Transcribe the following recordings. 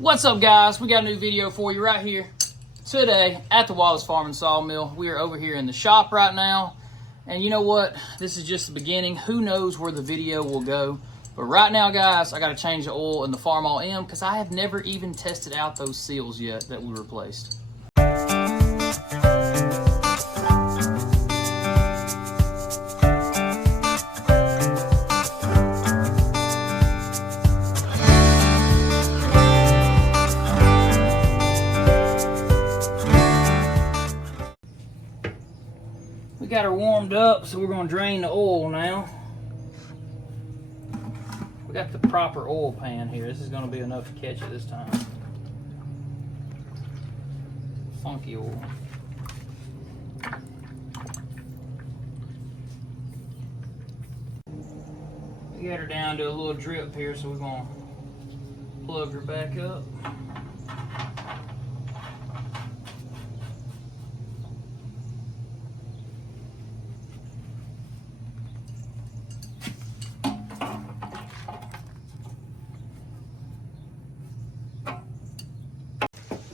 What's up, guys? We got a new video for you right here today at the Wallace Farm and Sawmill. We are over here in the shop right now, and you know what? This is just the beginning. Who knows where the video will go? But right now, guys, I got to change the oil in the farmall M because I have never even tested out those seals yet that we replaced. We got her warmed up, so we're going to drain the oil now. We got the proper oil pan here. This is going to be enough to catch it this time. Funky oil. We got her down to a little drip here, so we're going to plug her back up.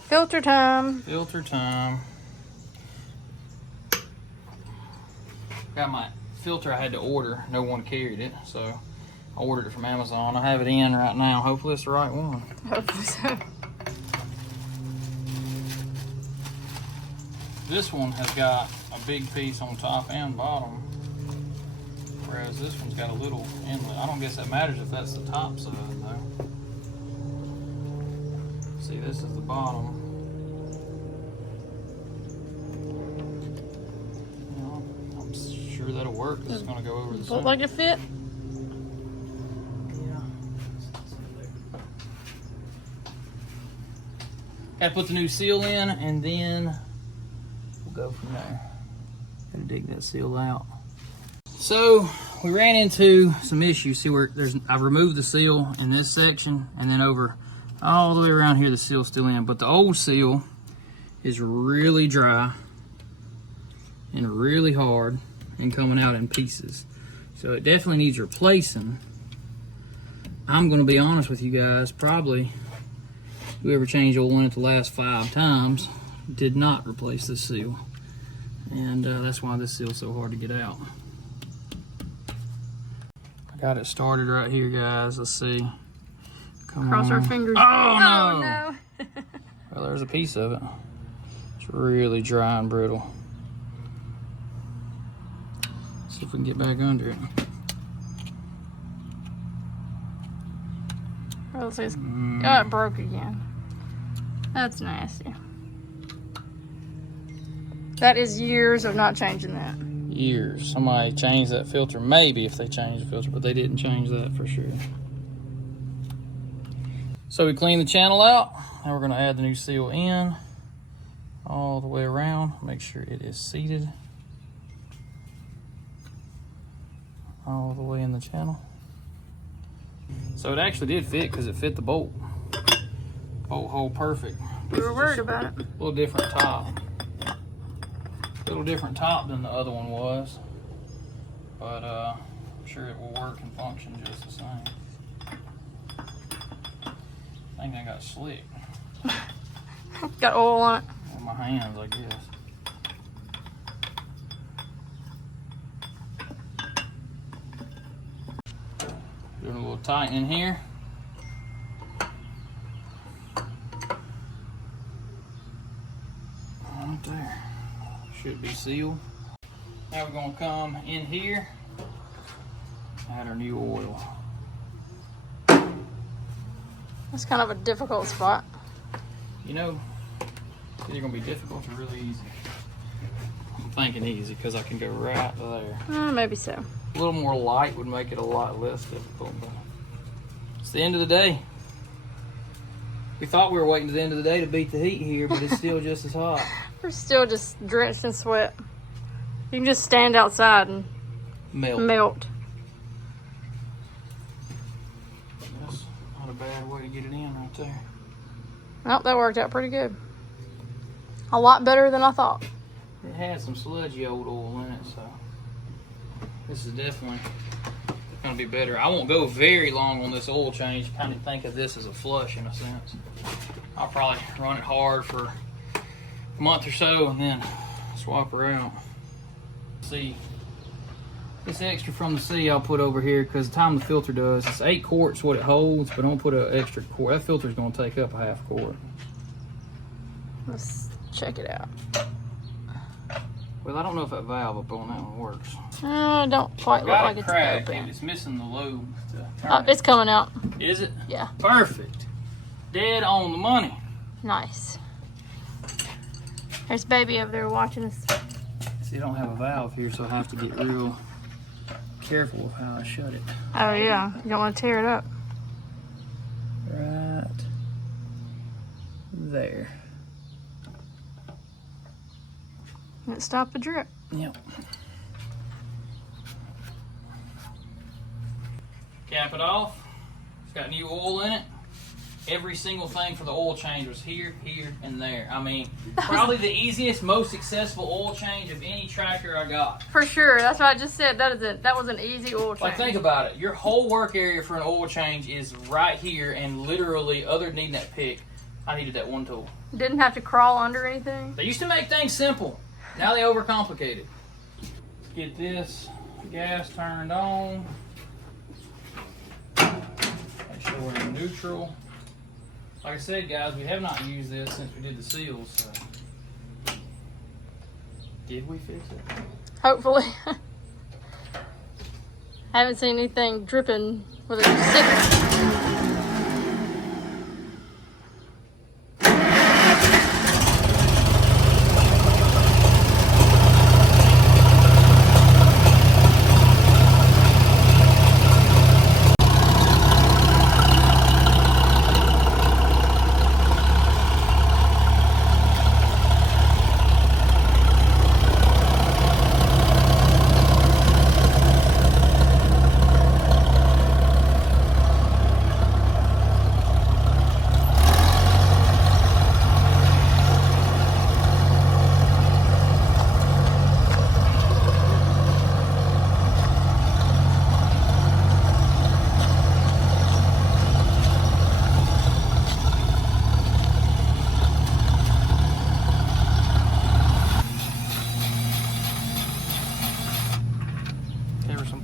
Filter time. Filter time. Got my filter I had to order. No one carried it, so I ordered it from Amazon. I have it in right now. Hopefully it's the right one. Hopefully so. This one has got a big piece on top and bottom, whereas this one's got a little inlet. I don't guess that matters if that's the top side though. See, this is the bottom. I'm sure that'll work. This is going to go over the center. Look like it fit. Yeah. Got to put the new seal in, and then we'll go from there. Got to dig that seal out. So we ran into some issues. See where I've removed the seal in this section, and then over all the way around here the seal's still in, but the old seal is really dry and really hard and coming out in pieces, so it definitely needs replacing. I'm going to be honest with you guys, probably whoever changed oil in it the last 5 times did not replace this seal, and that's why this seal's so hard to get out. I got it started right here, guys. Let's see. Cross our fingers. Oh no! Oh, no. Well, there's a piece of it. It's really dry and brittle. See if we can get back under it. Oh, it broke again. That's nasty. That is years of not changing that. Years. Somebody changed that filter. Maybe if they changed the filter, but they didn't change that for sure. So we cleaned the channel out. Now we're going to add the new seal in all the way around. Make sure it is seated all the way in the channel. So it actually did fit because it fit the bolt hole perfect. We were worried about it. A little different top. A little different top than the other one was, but I'm sure it will work and function just the same. I think I got slick. Got oil on it. With my hands, I guess. Doing a little tightening here. Right there. Should be sealed. Now we're going to come in here, add our new oil. It's kind of a difficult spot. You know, it's either going to be difficult or really easy. I'm thinking easy because I can go right there. Maybe so. A little more light would make it a lot less difficult, but it's the end of the day. We thought we were waiting to the end of the day to beat the heat here, but it's still just as hot. We're still just drenched in sweat. You can just stand outside and melt. That's not a bad way to get it in right there. Nope, that worked out pretty good. A lot better than I thought. It had some sludgy old oil in it, so this is definitely going to be better. I won't go very long on this oil change. Kind of think of this as a flush in a sense. I'll probably run it hard for a month or so and then swap her out. See, this extra from the sea I'll put over here because the time the filter does, it's 8 quarts what it holds, but I'm gonna put an extra quart. That filter's gonna take up a half quart. Let's check it out. Well, I don't know if that valve up on that one works. Don't quite look like it's open. It's missing the lobe to turn Oh, it's coming out. Is it? Yeah. Perfect. Dead on the money. Nice. There's baby over there watching us. See, I don't have a valve here, so I have to get real careful with how I shut it. Oh yeah, you don't want to tear it up. Right there. Let's stop the drip. Yep. Cap it off. It's got new oil in it. Every single thing for the oil change was here, here, and there. I mean, probably the easiest, most accessible oil change of any tractor I got. For sure, that's what I just said. That was an easy oil change. Like, think about it. Your whole work area for an oil change is right here, and literally, other than needing that pick, I needed that one tool. Didn't have to crawl under anything. They used to make things simple. Now they overcomplicate it. Let's get this gas turned on. Make sure we're in neutral. Like I said, guys, we have not used this since we did the seals. So. Did we fix it? Hopefully. I haven't seen anything dripping with a stick.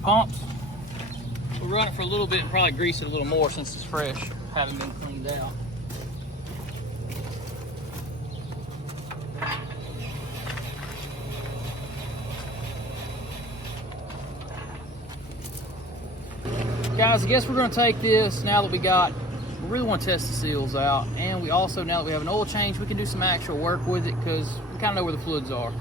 Pumps. We'll run it for a little bit and probably grease it a little more since it's fresh, having been cleaned out. Guys, I guess we're going to take this now that we really want to test the seals out, and we also, now that we have an oil change, we can do some actual work with it because we kind of know where the fluids are.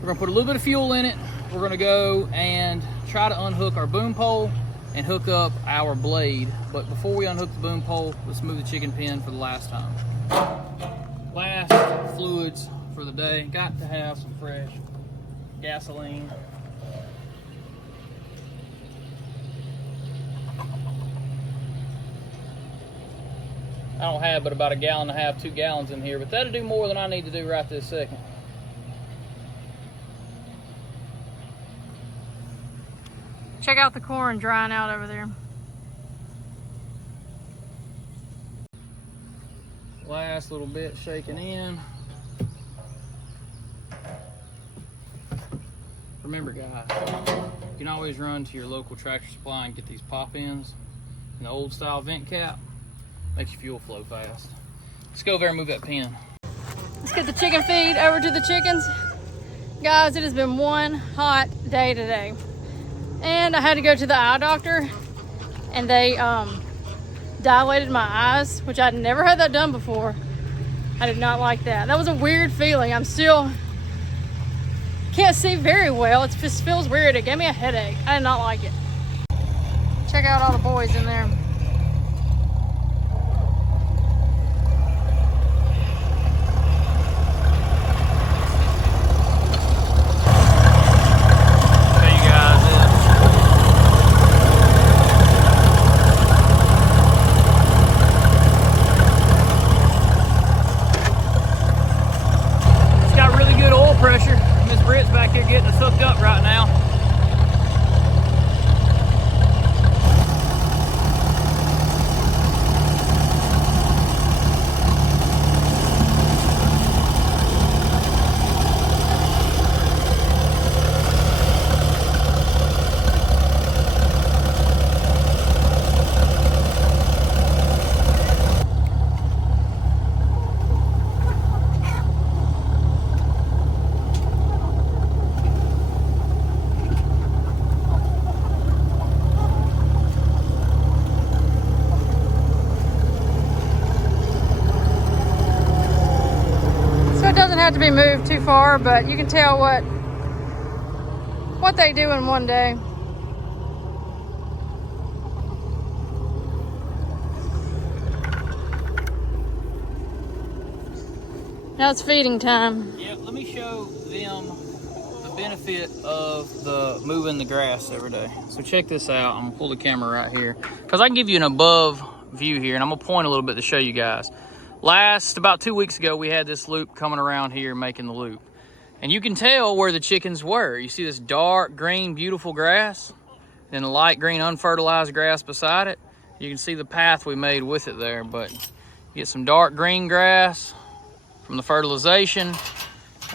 We're going to put a little bit of fuel in it. We're going to go and try to unhook our boom pole and hook up our blade. But before we unhook the boom pole, let's move the chicken pen for the last time. Last fluids for the day. Got to have some fresh gasoline. I don't have but about 1.5 gallons, 2 gallons in here, but that'll do more than I need to do right this second. Check out the corn drying out over there. Last little bit shaking in. Remember, guys, you can always run to your local tractor supply and get these pop-ins. And the old style vent cap makes your fuel flow fast. Let's go over there and move that pen. Let's get the chicken feed over to the chickens. Guys, it has been one hot day today. And I had to go to the eye doctor, and they dilated my eyes, which I'd never had that done before. I did not like that. That was a weird feeling. I'm still can't see very well. It just feels weird. It gave me a headache. I did not like it. Check out all the boys in there. have to be moved too far, but you can tell what they do in one day. Now it's feeding time. Yeah, let me show them the benefit of the moving the grass every day. So check this out. I'm gonna pull the camera right here because I can give you an above view here, and I'm gonna point a little bit to show you guys. About 2 weeks ago, we had this loop coming around here making the loop. And you can tell where the chickens were. You see this dark green, beautiful grass, and the light green, unfertilized grass beside it. You can see the path we made with it there, but you get some dark green grass from the fertilization,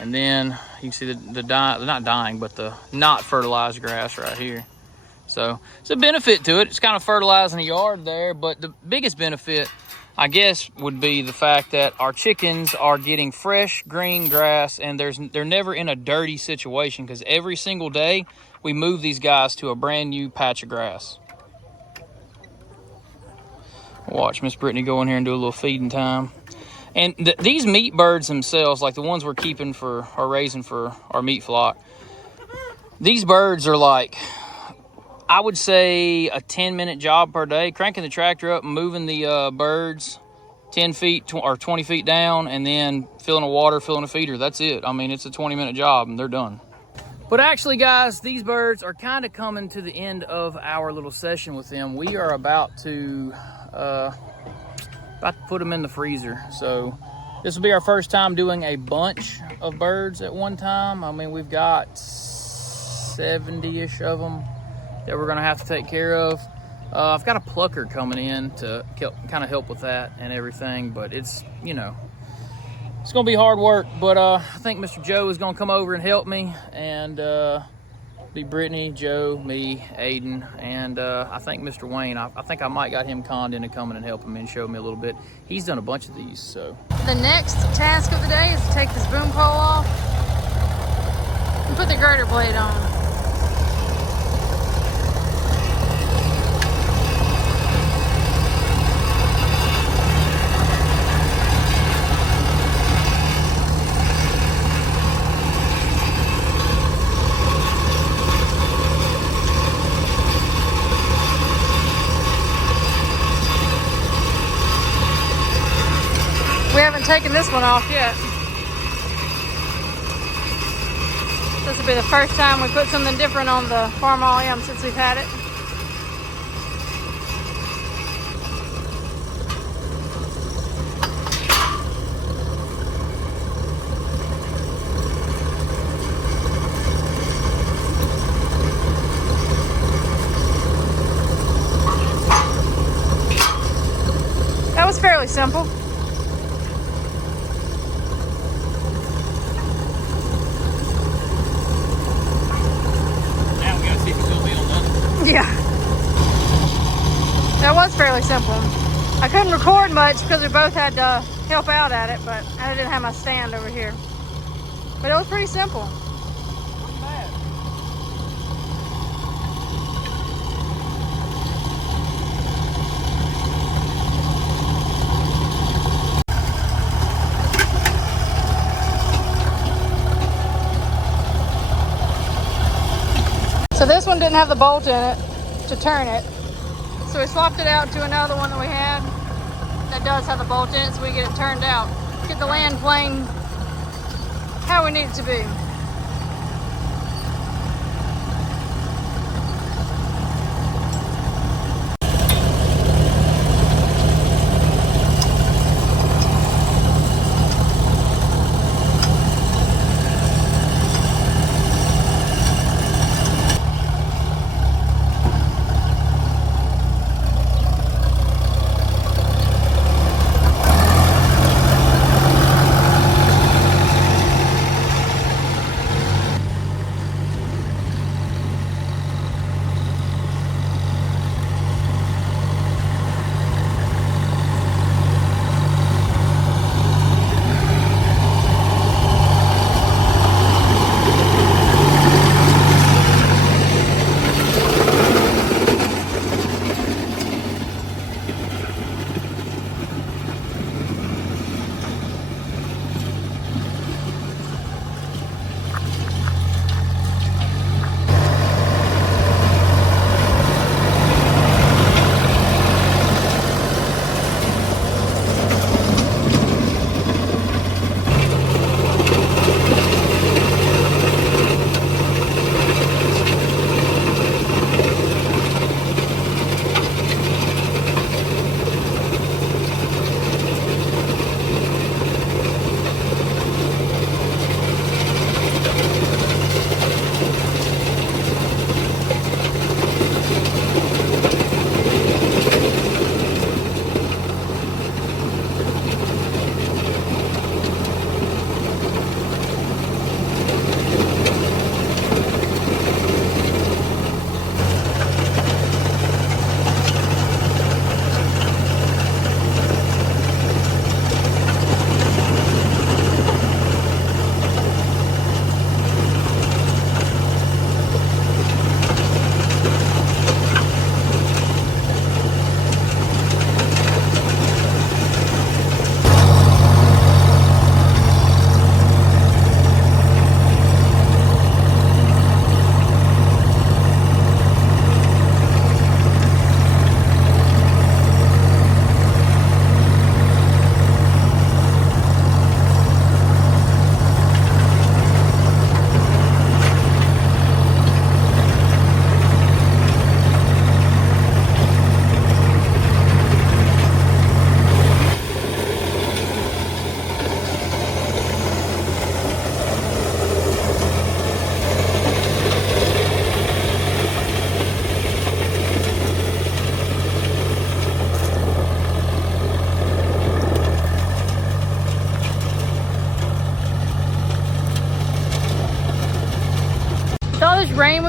and then you can see the not fertilized grass right here. So it's a benefit to it. It's kind of fertilizing the yard there, but the biggest benefit, I guess, would be the fact that our chickens are getting fresh green grass, and they're never in a dirty situation because every single day we move these guys to a brand new patch of grass. Watch Miss Brittany go in here and do a little feeding time. And these meat birds themselves, like the ones we're keeping or raising for our meat flock, these birds are like, I would say, a 10-minute job per day, cranking the tractor up and moving the birds 10 feet or 20 feet down, and then filling the water, filling a feeder. That's it. I mean, it's a 20-minute job and they're done. But actually, guys, these birds are kind of coming to the end of our little session with them. We are about to put them in the freezer. So this will be our first time doing a bunch of birds at one time. I mean, we've got 70-ish of them that we're gonna have to take care of. I've got a plucker coming in to kind of help with that and everything, but it's, you know, it's gonna be hard work. But I think Mr. Joe is gonna come over and help me, and be Brittany, Joe, me, Aiden, and I think Mr. Wayne. I think I might got him conned into coming and helping me and show me a little bit. He's done a bunch of these, so. The next task of the day is to take this boom pole off and put the grater blade on. We haven't taken this one off yet. This will be the first time we put something different on the farmall M since we've had it. That was fairly simple. Yeah, that was fairly simple. I couldn't record much because we both had to help out at it, but I didn't have my stand over here. But it was pretty simple. Not bad. So this one didn't have the bolt in it to turn it. So we swapped it out to another one that we had that does have the bolt in it, so we get it turned out. Get the land plane how we need it to be.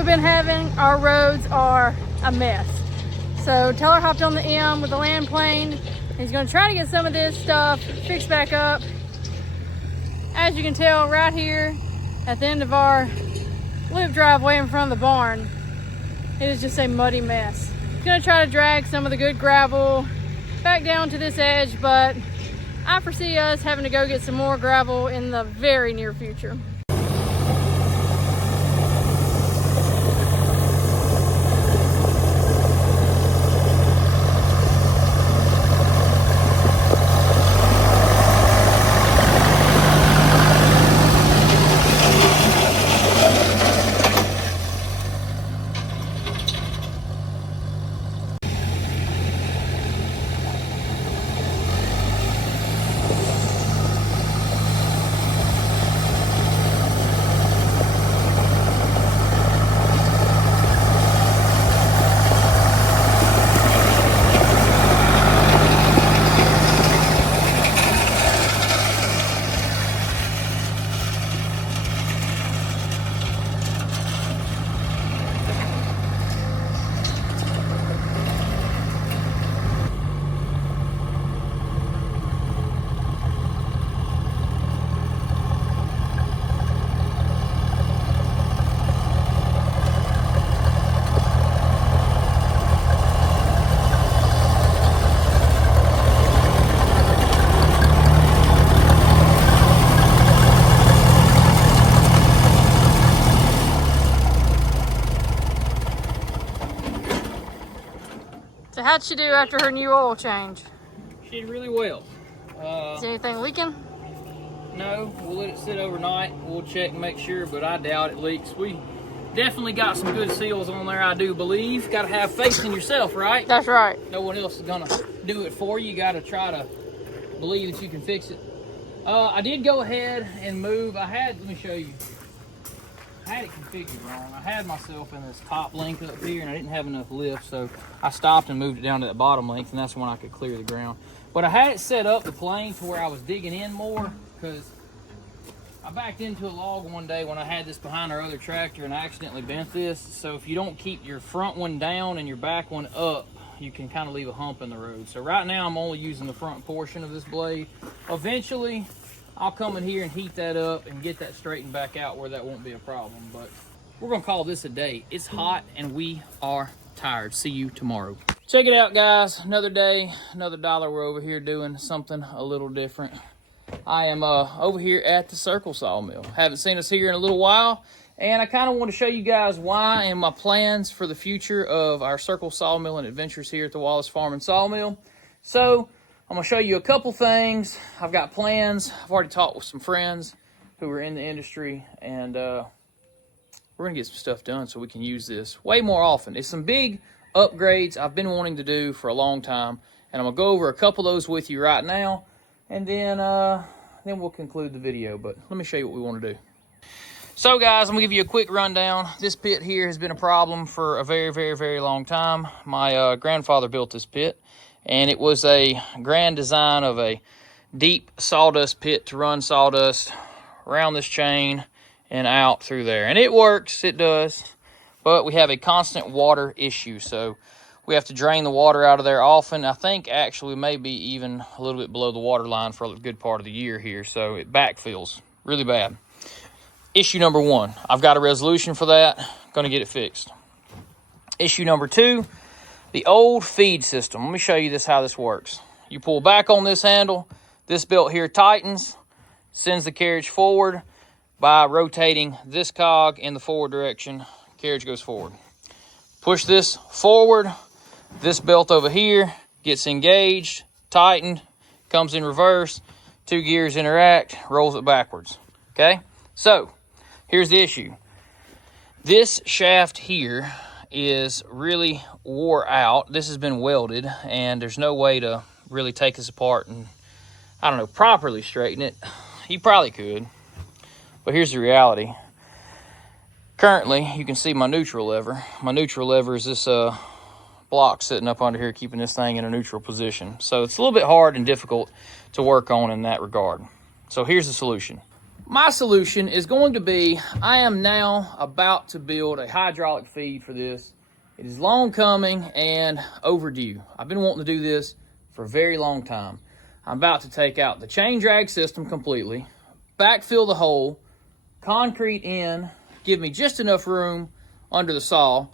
been having, our roads are a mess. So Teller hopped on the M with the land plane. He's gonna try to get some of this stuff fixed back up. As you can tell right here at the end of our loop driveway in front of the barn, it is just a muddy mess. He's gonna try to drag some of the good gravel back down to this edge, but I foresee us having to go get some more gravel in the very near future. So how'd she do after her new oil change? She did really well. Is anything leaking? No, we'll let it sit overnight. We'll check and make sure, but I doubt it leaks. We definitely got some good seals on there, I do believe. Got to have faith in yourself, right? That's right. No one else is gonna do it for you. You got to try to believe that you can fix it. I did go ahead and move. Let me show you. I had it configured wrong. I had myself in this top length up here and I didn't have enough lift, so I stopped and moved it down to that bottom length, and that's when I could clear the ground. But I had it set up the plane to where I was digging in more, because I backed into a log one day when I had this behind our other tractor and I accidentally bent this. So if you don't keep your front one down and your back one up, you can kind of leave a hump in the road. So right now I'm only using the front portion of this blade. Eventually I'll come in here and heat that up and get that straightened back out where that won't be a problem. But we're gonna call this a day. It's hot and we are tired. See you tomorrow. Check it out, guys. Another day, another dollar. We're over here doing something a little different. I am over here at the Circle Sawmill. Haven't seen us here in a little while, and I kind of want to show you guys why and my plans for the future of our Circle Sawmill and adventures here at the Wallace Farm and Sawmill. So I'm gonna show you a couple things. I've got plans. I've already talked with some friends who are in the industry, and we're gonna get some stuff done so we can use this way more often. It's some big upgrades I've been wanting to do for a long time, and I'm gonna go over a couple of those with you right now, and then we'll conclude the video. But let me show you what we want to do. So guys, I'm gonna give you a quick rundown. This pit here has been a problem for a very, very, very long time. My grandfather built this pit, and it was a grand design of a deep sawdust pit to run sawdust around this chain and out through there. And it works, it does, but we have a constant water issue. So we have to drain the water out of there often. I think actually maybe even a little bit below the water line for a good part of the year here. So it backfills really bad. Issue number one, I've got a resolution for that. Gonna get it fixed. Issue number two, the old feed system. Let me show you how this works. You pull back on this handle, this belt here tightens, sends the carriage forward. By rotating this cog in the forward direction, carriage goes forward. Push this forward, this belt over here gets engaged, tightened, comes in reverse, two gears interact, rolls it backwards. Okay, so here's the issue. This shaft here is really wore out. This has been welded, and there's no way to really take this apart and, I don't know, properly straighten it. You probably could, but here's the reality. Currently, you can see my neutral lever. My neutral lever is this block sitting up under here, keeping this thing in a neutral position. So it's a little bit hard and difficult to work on in that regard. So here's the solution. my solution is going to be, I am now about to build a hydraulic feed for this. It is long coming and overdue. I've been wanting to do this for a very long time. I'm about to take out the chain drag system completely, backfill the hole, concrete in, give me just enough room under the saw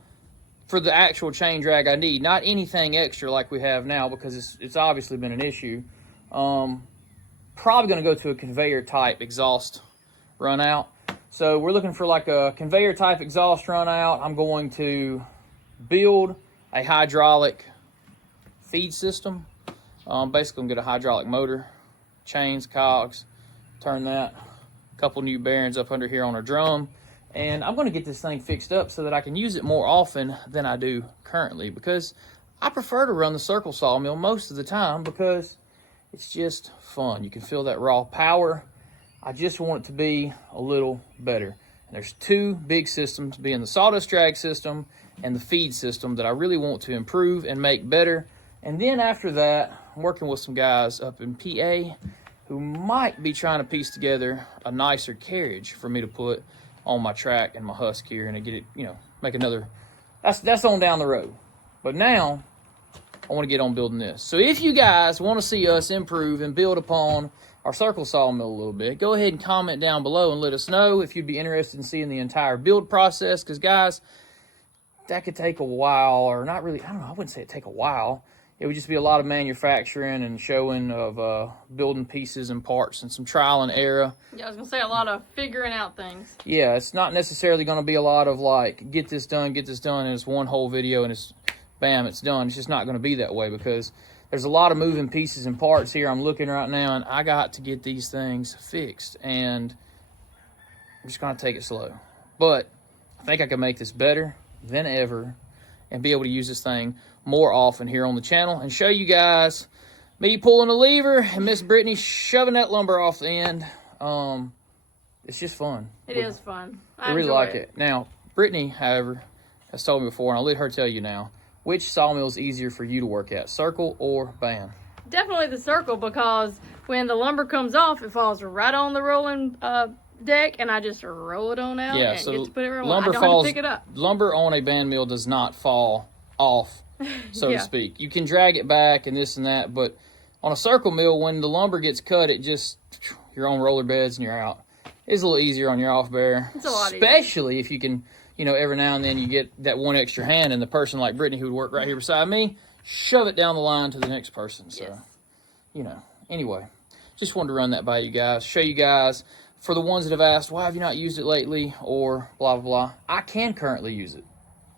for the actual chain drag I need, not anything extra like we have now, because it's obviously been an issue. Probably going to go to a conveyor type exhaust run out. So we're looking for like a conveyor type exhaust run out. I'm going to build a hydraulic feed system. Basically I'm going to get a hydraulic motor, chains, cogs, turn that, a couple new bearings up under here on a drum, and I'm going to get this thing fixed up so that I can use it more often than I do currently, because I prefer to run the circle sawmill most of the time because it's just fun. You can feel that raw power. I just want it to be a little better. And there's two big systems, being the sawdust drag system and the feed system, that I really want to improve and make better. And then after that, I'm working with some guys up in PA who might be trying to piece together a nicer carriage for me to put on my track and my husk here, and to get it, you know, make another, that's on down the road. But now I want to get on building this. So if you guys want to see us improve and build upon our circle sawmill a little bit, go ahead and comment down below and let us know if you'd be interested in seeing the entire build process, because guys, that could take a while, or not really, I don't know, I wouldn't say it'd take a while. It would just be a lot of manufacturing and showing of building pieces and parts and some trial and error. Yeah, I was going to say a lot of figuring out things. Yeah, it's not necessarily going to be a lot of like, get this done, and it's one whole video and it's bam, it's done. It's just not going to be that way, because there's a lot of moving pieces and parts here. I'm looking right now, and I got to get these things fixed, and I'm just going to take it slow. But I think I can make this better than ever and be able to use this thing more often here on the channel and show you guys me pulling a lever and Miss Brittany shoving that lumber off the end. It's just fun. It is fun. I really enjoy like it. Now, Brittany, however, has told me before, and I'll let her tell you now, which sawmill is easier for you to work at, circle or band? Definitely the circle, because when the lumber comes off, it falls right on the rolling deck, and I just roll it on out and so get to put it where I lumber want. I don't falls, have to pick it up. Lumber on a band mill does not fall off, so Yeah. to speak. You can drag it back and this and that, but on a circle mill, when the lumber gets cut, it just, you're on roller beds and you're out. It's a little easier on your off bear, It's a lot especially if you can, you know, every now and then you get that one extra hand, and the person like Brittany, who would work right here beside me, shove it down the line to the next person. So, Yes. you know, anyway, just wanted to run that by you guys, show you guys, for the ones that have asked, why have you not used it lately, or blah, blah, blah. I can currently use it.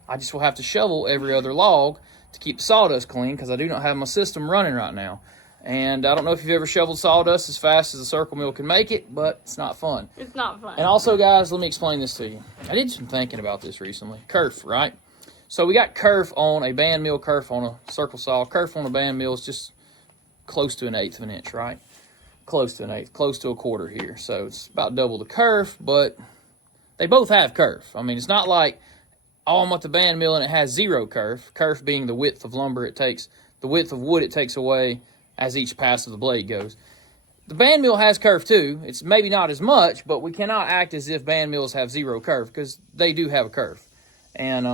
I just will have to shovel every other log to keep the sawdust clean, because I do not have my system running right now. And I don't know if you've ever shoveled sawdust as fast as a circle mill can make it, but it's not fun. It's not fun. And also, guys, let me explain this to you. I did some thinking about this recently. Kerf, right? So we got kerf on a band mill, kerf on a circle saw. Kerf on a band mill is just close to 1/8 of an inch, right? Close to 1/8, close to 1/4 here. So it's about double the kerf, but they both have kerf. I mean, it's not like, oh, I'm at the band mill and it has 0 kerf. Kerf being the width of lumber it takes, the width of wood it takes away as each pass of the blade goes. The band mill has kerf too. It's maybe not as much, but we cannot act as if band mills have 0 kerf, because they do have a kerf. And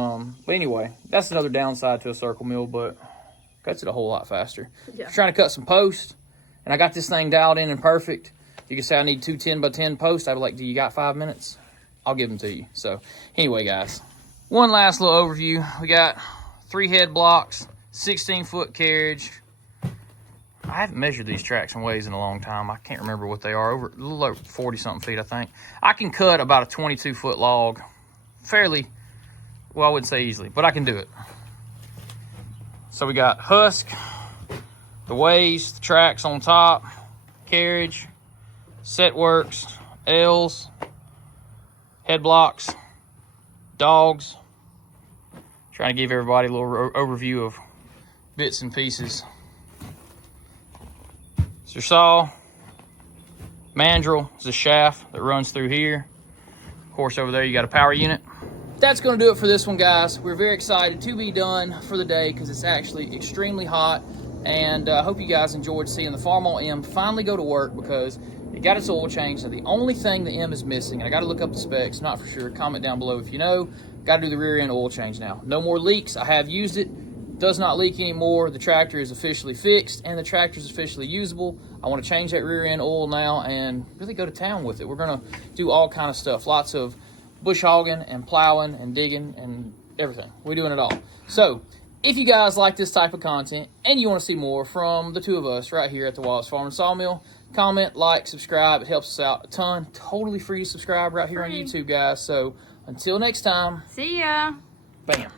but anyway, that's another downside to a circle mill, but cuts it a whole lot faster. Yeah. If you're trying to cut some posts, and I got this thing dialed in and perfect, you can say I need 2 10x10 posts. I'd be like, do you got 5 minutes? I'll give them to you. So anyway, guys, one last little overview. We got 3 head blocks, 16-foot carriage. I haven't measured these tracks and ways in a long time. I can't remember what they are. Over a little over 40-something feet, I think. I can cut about a 22-foot log fairly, well, I wouldn't say easily, but I can do it. So we got husk, the ways, the tracks on top, carriage, set works, L's, head blocks, dogs. Trying to give everybody a little overview of bits and pieces. It's your saw. Mandrel is a shaft that runs through here. Of course, over there you got a power unit. That's going to do it for this one, guys. We're very excited to be done for the day, because it's actually extremely hot. And I hope you guys enjoyed seeing the farmall M finally go to work, because it got its oil changed. And the only thing the M is missing, and I got to look up the specs, not for sure, comment down below if you know, got to do the rear end oil change now. No more leaks. I have used it. Does not leak anymore. The tractor is officially fixed and the tractor is officially usable. I want to change that rear end oil now and really go to town with it. We're going to do all kind of stuff. Lots of bush hogging and plowing and digging and everything. We're doing it all. So if you guys like this type of content and you want to see more from the two of us right here at the Wallace Farm and Sawmill, comment, like, subscribe. It helps us out a ton. Totally free to subscribe right here on YouTube, guys. So until next time. See ya. Bam.